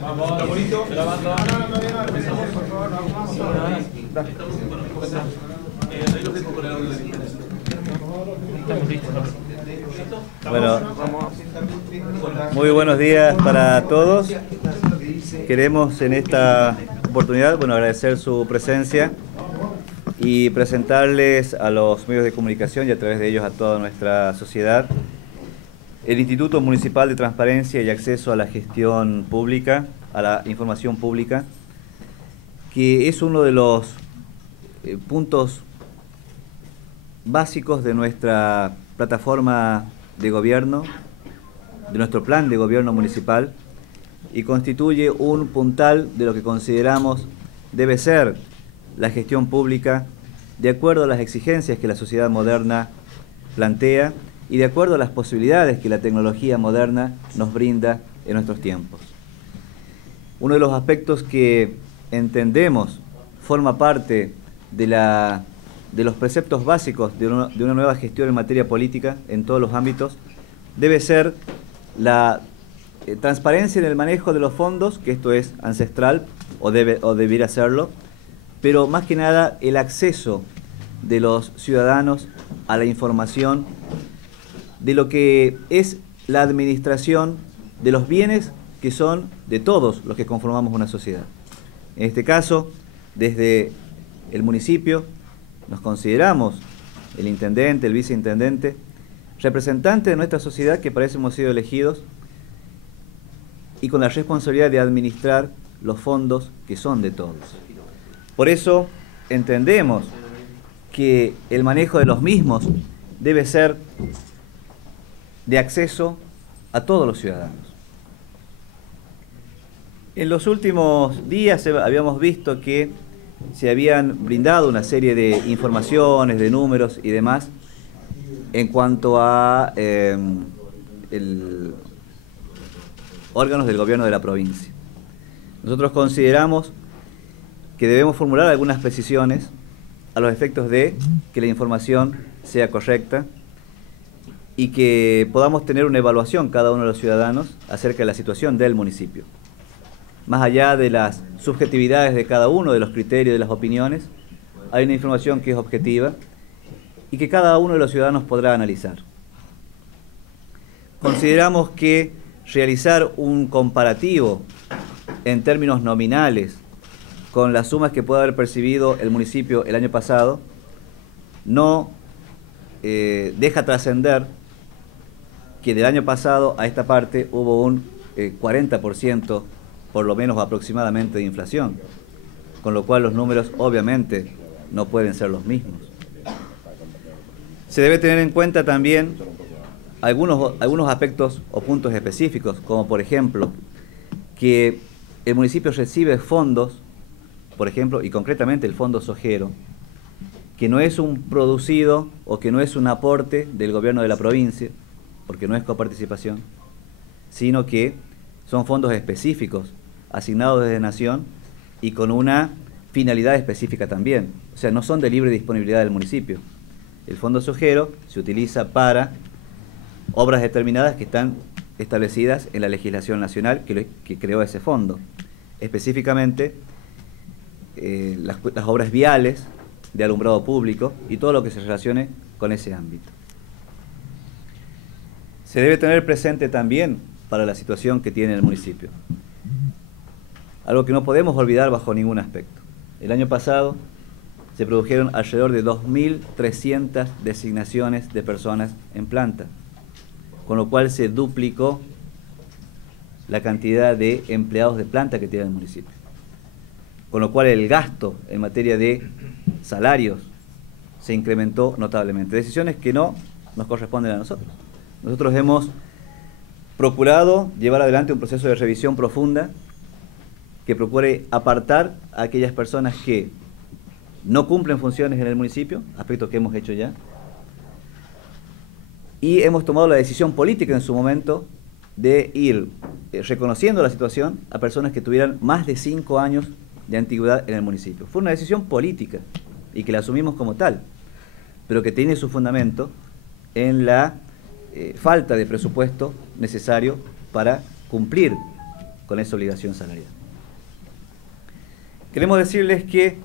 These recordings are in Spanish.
Vamos, bonito. Grabando. Bueno, muy buenos días para todos. Queremos en esta oportunidad, agradecer su presencia y presentarles a los medios de comunicación y a través de ellos a toda nuestra sociedad el Instituto Municipal de Transparencia y Acceso a la Gestión Pública, a la Información Pública, que es uno de los puntos básicos de nuestra plataforma de gobierno, de nuestro plan de gobierno municipal, y constituye un puntal de lo que consideramos debe ser la gestión pública de acuerdo a las exigencias que la sociedad moderna plantea y de acuerdo a las posibilidades que la tecnología moderna nos brinda en nuestros tiempos. Uno de los aspectos que entendemos forma parte de los preceptos básicos de una nueva gestión en materia política en todos los ámbitos debe ser la transparencia en el manejo de los fondos, que esto es ancestral o debiera serlo, pero más que nada el acceso de los ciudadanos a la información de lo que es la administración de los bienes que son de todos los que conformamos una sociedad. En este caso, desde el municipio, nos consideramos el intendente, el viceintendente, representantes de nuestra sociedad que para eso hemos sido elegidos y con la responsabilidad de administrar los fondos que son de todos. Por eso entendemos que el manejo de los mismos debe ser de acceso a todos los ciudadanos. En los últimos días habíamos visto que se habían brindado una serie de informaciones, de números y demás en cuanto a órganos del gobierno de la provincia. Nosotros consideramos que debemos formular algunas precisiones a los efectos de que la información sea correcta y que podamos tener una evaluación cada uno de los ciudadanos acerca de la situación del municipio. Más allá de las subjetividades de cada uno, de los criterios, de las opiniones, hay una información que es objetiva y que cada uno de los ciudadanos podrá analizar. Consideramos que realizar un comparativo en términos nominales con las sumas que puede haber percibido el municipio el año pasado no deja trascender que del año pasado a esta parte hubo un 40% por lo menos aproximadamente de inflación, con lo cual los números obviamente no pueden ser los mismos. Se debe tener en cuenta también algunos aspectos o puntos específicos, como por ejemplo que el municipio recibe fondos, por ejemplo, y concretamente el Fondo Sojero, que no es un producido o que no es un aporte del gobierno de la provincia, porque no es coparticipación, sino que son fondos específicos asignados desde Nación y con una finalidad específica también. O sea, no son de libre disponibilidad del municipio. El Fondo Sojero se utiliza para obras determinadas que están establecidas en la legislación nacional que creó ese fondo. Específicamente, las obras viales de alumbrado público y todo lo que se relacione con ese ámbito. Se debe tener presente también para la situación que tiene el municipio algo que no podemos olvidar bajo ningún aspecto. El año pasado se produjeron alrededor de 2.300 designaciones de personas en planta, con lo cual se duplicó la cantidad de empleados de planta que tiene el municipio. Con lo cual el gasto en materia de salarios se incrementó notablemente. Decisiones que no nos corresponden a nosotros. Nosotros hemos procurado llevar adelante un proceso de revisión profunda que procure apartar a aquellas personas que no cumplen funciones en el municipio, aspectos que hemos hecho ya, y hemos tomado la decisión política en su momento de ir reconociendo la situación a personas que tuvieran más de 5 años de antigüedad en el municipio. Fue una decisión política y que la asumimos como tal, pero que tiene su fundamento en la falta de presupuesto necesario para cumplir con esa obligación salarial. Queremos decirles que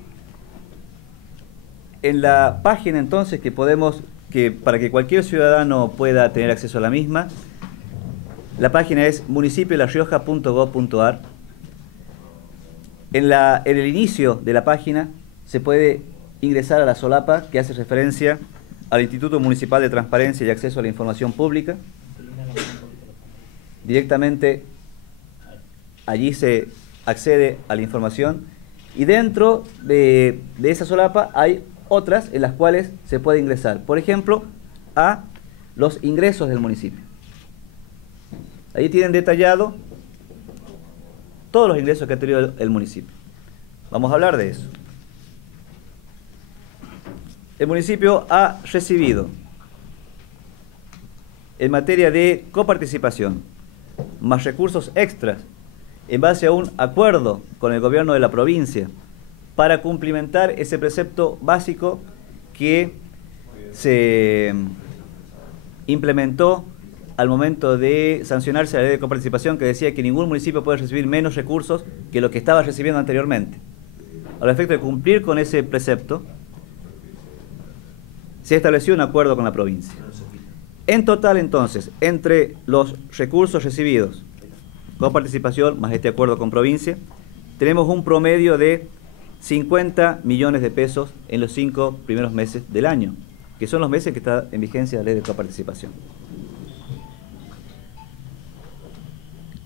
en la página entonces para que cualquier ciudadano pueda tener acceso a la misma, la página es municipiodelarioja.gov.ar. En el inicio de la página se puede ingresar a la solapa que hace referencia al Instituto Municipal de Transparencia y Acceso a la Información Pública. Directamente allí se accede a la información y dentro de esa solapa hay otras en las cuales se puede ingresar, por ejemplo, a los ingresos del municipio. Allí tienen detallado todos los ingresos que ha tenido el municipio. Vamos a hablar de eso. El municipio ha recibido, en materia de coparticipación, más recursos extras en base a un acuerdo con el gobierno de la provincia para cumplimentar ese precepto básico que se implementó al momento de sancionarse la ley de coparticipación, que decía que ningún municipio puede recibir menos recursos que lo que estaba recibiendo anteriormente. Al efecto de cumplir con ese precepto, se estableció un acuerdo con la provincia. En total, entonces, entre los recursos recibidos con participación más este acuerdo con provincia, tenemos un promedio de 50 millones de pesos en los 5 primeros meses del año, que son los meses que está en vigencia la ley de coparticipación.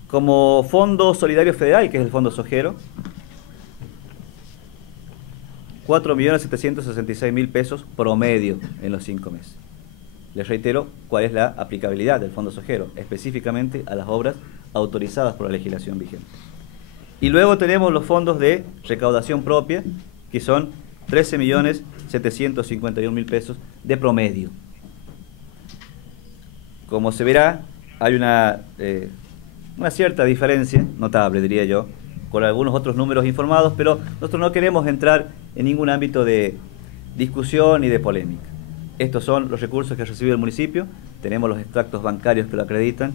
Como Fondo Solidario Federal, que es el Fondo Sojero, 4.766.000 pesos promedio en los 5 meses. Les reitero cuál es la aplicabilidad del Fondo Sojero, específicamente a las obras autorizadas por la legislación vigente. Y luego tenemos los fondos de recaudación propia, que son 13.751.000 pesos de promedio. Como se verá, hay una cierta diferencia, notable diría yo, con algunos otros números informados, pero nosotros no queremos entrar en ningún ámbito de discusión ni de polémica. Estos son los recursos que ha recibido el municipio, tenemos los extractos bancarios que lo acreditan,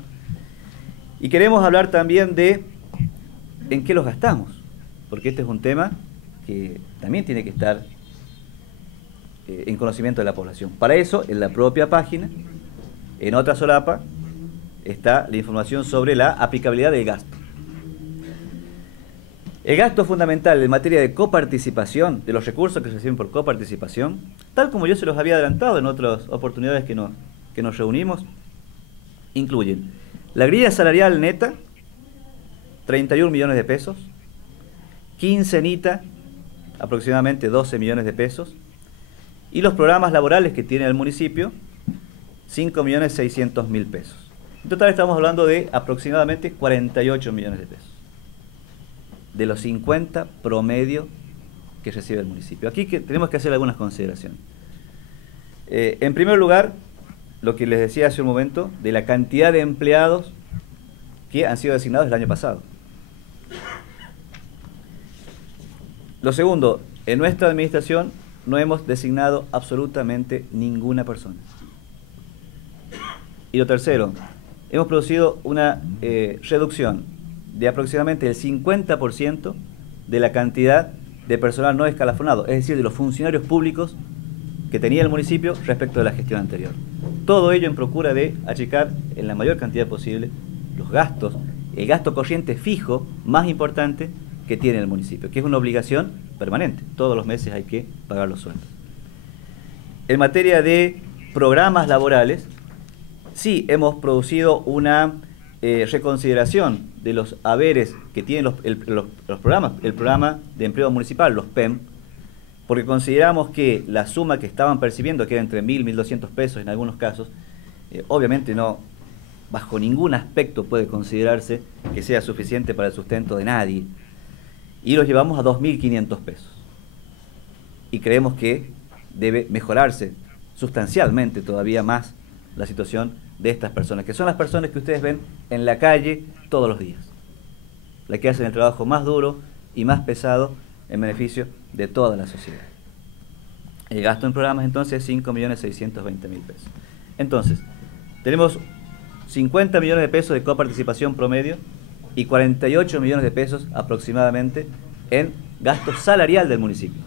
y queremos hablar también de en qué los gastamos, porque este es un tema que también tiene que estar en conocimiento de la población. Para eso, en la propia página, en otra solapa, está la información sobre la aplicabilidad del gasto. El gasto fundamental en materia de coparticipación, de los recursos que se reciben por coparticipación, tal como yo se los había adelantado en otras oportunidades que nos reunimos, incluyen la grilla salarial neta, 31 millones de pesos, quincenita, aproximadamente 12 millones de pesos, y los programas laborales que tiene el municipio, 5.600.000 pesos. En total estamos hablando de aproximadamente 48 millones de pesos, de los 50 promedio que recibe el municipio. Aquí tenemos que hacer algunas consideraciones. En primer lugar, lo que les decía hace un momento, de la cantidad de empleados que han sido designados el año pasado. Lo segundo, en nuestra administración no hemos designado absolutamente ninguna persona. Y lo tercero, hemos producido una reducción de aproximadamente el 50% de la cantidad de personal no escalafonado, es decir, de los funcionarios públicos que tenía el municipio respecto de la gestión anterior. Todo ello en procura de achicar en la mayor cantidad posible los gastos, el gasto corriente fijo más importante que tiene el municipio, que es una obligación permanente. Todos los meses hay que pagar los sueldos. En materia de programas laborales, sí hemos producido una reconsideración de los haberes que tienen los programas, el programa de empleo municipal, los PEM, porque consideramos que la suma que estaban percibiendo, que era entre 1.000 y 1.200 pesos en algunos casos, obviamente no, bajo ningún aspecto puede considerarse que sea suficiente para el sustento de nadie, y los llevamos a 2.500 pesos. Y creemos que debe mejorarse sustancialmente todavía más la situación de estas personas, que son las personas que ustedes ven en la calle todos los días, las que hacen el trabajo más duro y más pesado en beneficio de toda la sociedad. El gasto en programas entonces es 5.620.000 pesos. Entonces, tenemos 50 millones de pesos de coparticipación promedio y 48 millones de pesos aproximadamente en gasto salarial del municipio.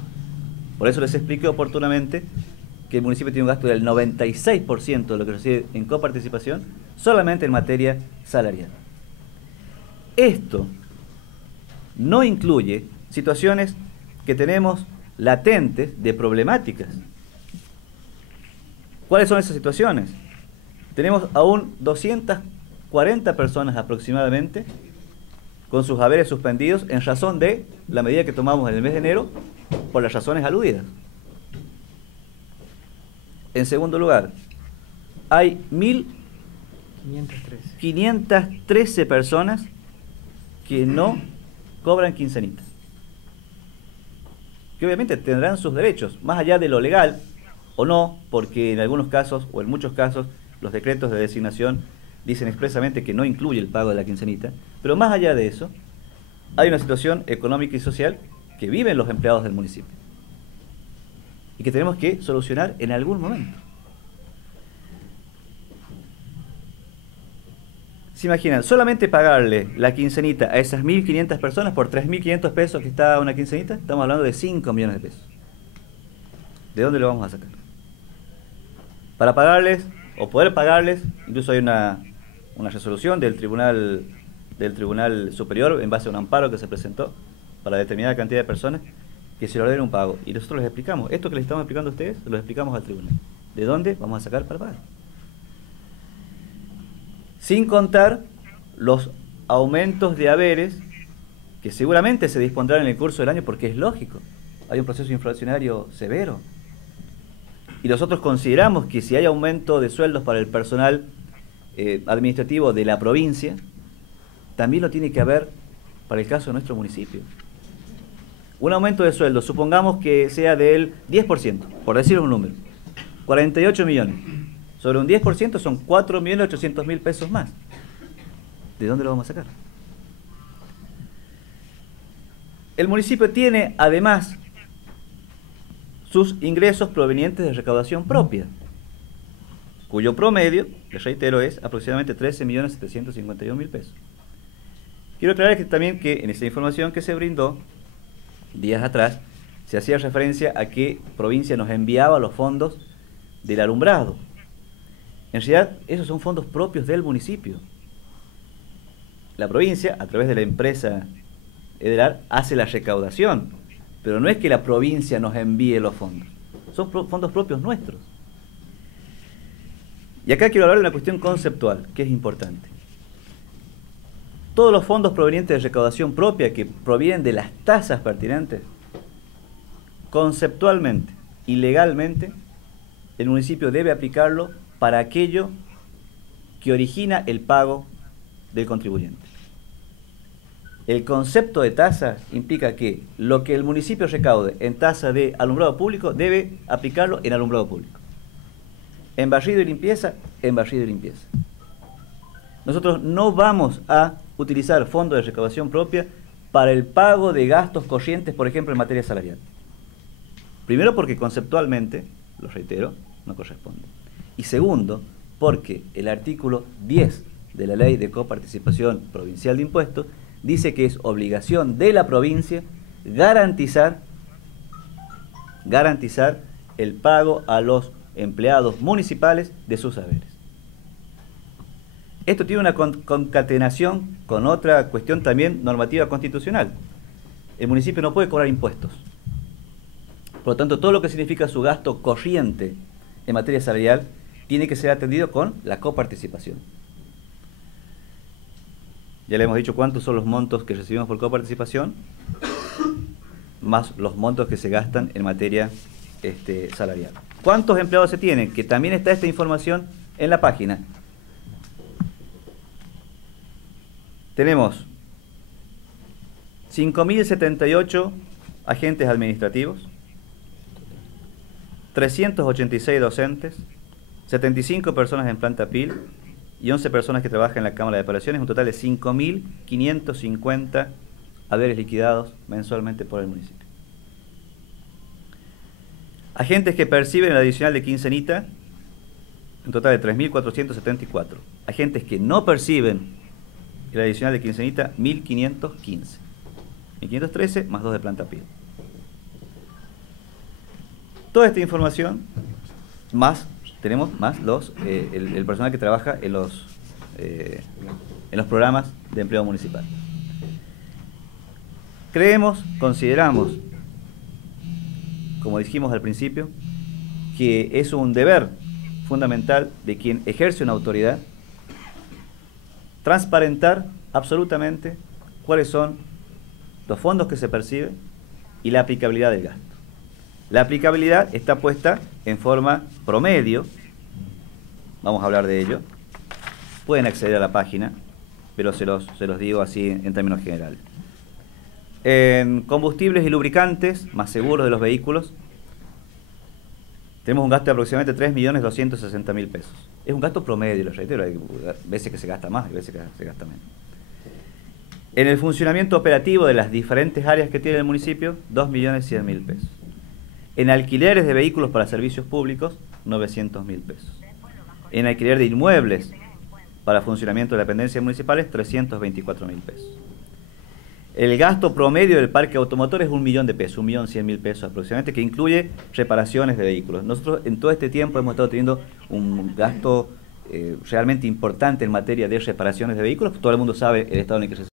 Por eso les expliqué oportunamente que el municipio tiene un gasto del 96% de lo que recibe en coparticipación solamente en materia salarial. Esto no incluye situaciones que tenemos latentes de problemáticas. ¿Cuáles son esas situaciones? Tenemos aún 240 personas aproximadamente con sus haberes suspendidos en razón de la medida que tomamos en el mes de enero por las razones aludidas. En segundo lugar, hay 1.513 personas que no cobran quincenita, que obviamente tendrán sus derechos, más allá de lo legal o no, porque en algunos casos, o en muchos casos, los decretos de designación dicen expresamente que no incluye el pago de la quincenita, pero más allá de eso, hay una situación económica y social que viven los empleados del municipio y que tenemos que solucionar en algún momento. ¿Se imaginan? Solamente pagarle la quincenita a esas 1.500 personas por 3.500 pesos que está una quincenita, estamos hablando de 5 millones de pesos. ¿De dónde lo vamos a sacar? Para pagarles, o poder pagarles, incluso hay una resolución del Tribunal Superior en base a un amparo que se presentó para determinada cantidad de personas que se le ordene un pago. Y nosotros les explicamos, esto que les estamos explicando a ustedes, lo explicamos al tribunal. ¿De dónde vamos a sacar para pagar? Sin contar los aumentos de haberes que seguramente se dispondrán en el curso del año porque es lógico. Hay un proceso inflacionario severo. Y nosotros consideramos que si hay aumento de sueldos para el personal administrativo de la provincia, también lo tiene que haber para el caso de nuestro municipio. Un aumento de sueldo, supongamos que sea del 10%, por decir un número, 48 millones. Sobre un 10% son 4.800.000 pesos más. ¿De dónde lo vamos a sacar? El municipio tiene, además, sus ingresos provenientes de recaudación propia, cuyo promedio, les reitero, es aproximadamente 13.751.000 pesos. Quiero aclarar que en esa información que se brindó días atrás, se hacía referencia a que provincia nos enviaba los fondos del alumbrado. En realidad, esos son fondos propios del municipio. La provincia, a través de la empresa Ederar, hace la recaudación, pero no es que la provincia nos envíe los fondos, son fondos propios nuestros. Y acá quiero hablar de una cuestión conceptual, que es importante. Todos los fondos provenientes de recaudación propia que provienen de las tasas pertinentes, conceptualmente y legalmente, el municipio debe aplicarlo para aquello que origina el pago del contribuyente. El concepto de tasa implica que lo que el municipio recaude en tasa de alumbrado público debe aplicarlo en alumbrado público. En barrido y limpieza, en barrido y limpieza. Nosotros no vamos a utilizar fondos de recaudación propia para el pago de gastos corrientes, por ejemplo, en materia salarial. Primero porque conceptualmente, lo reitero, no corresponde. Y segundo, porque el artículo 10 de la Ley de Coparticipación Provincial de Impuestos dice que es obligación de la provincia garantizar el pago a los empleados municipales de sus haberes. Esto tiene una concatenación con otra cuestión también normativa constitucional. El municipio no puede cobrar impuestos. Por lo tanto, todo lo que significa su gasto corriente en materia salarial tiene que ser atendido con la coparticipación. Ya le hemos dicho cuántos son los montos que recibimos por coparticipación, más los montos que se gastan en materia salarial. ¿Cuántos empleados se tienen? Que también está esta información en la página. Tenemos 5.078 agentes administrativos, 386 docentes, 75 personas en planta PIL y 11 personas que trabajan en la Cámara de Apelaciones, un total de 5.550 haberes liquidados mensualmente por el municipio. Agentes que perciben el adicional de quincenita, un total de 3.474. Agentes que no perciben y el adicional de quincenita 1515. 1513 más 2 de planta piel. Toda esta información, tenemos más el personal que trabaja en los programas de empleo municipal. Consideramos, como dijimos al principio, que es un deber fundamental de quien ejerce una autoridad transparentar absolutamente cuáles son los fondos que se perciben y la aplicabilidad del gasto. La aplicabilidad está puesta en forma promedio, vamos a hablar de ello, pueden acceder a la página, pero se los digo así en términos generales. En combustibles y lubricantes, más seguros de los vehículos, tenemos un gasto de aproximadamente 3.260.000 pesos. Es un gasto promedio, lo reitero, hay veces que se gasta más y veces que se gasta menos. En el funcionamiento operativo de las diferentes áreas que tiene el municipio, 2.100.000 pesos. En alquileres de vehículos para servicios públicos, 900.000 pesos. En alquiler de inmuebles para funcionamiento de dependencias municipales, 324.000 pesos. El gasto promedio del parque automotor es 1.000.000 de pesos, 1.100.000 pesos aproximadamente, que incluye reparaciones de vehículos. Nosotros en todo este tiempo hemos estado teniendo un gasto realmente importante en materia de reparaciones de vehículos. Todo el mundo sabe el estado en el que se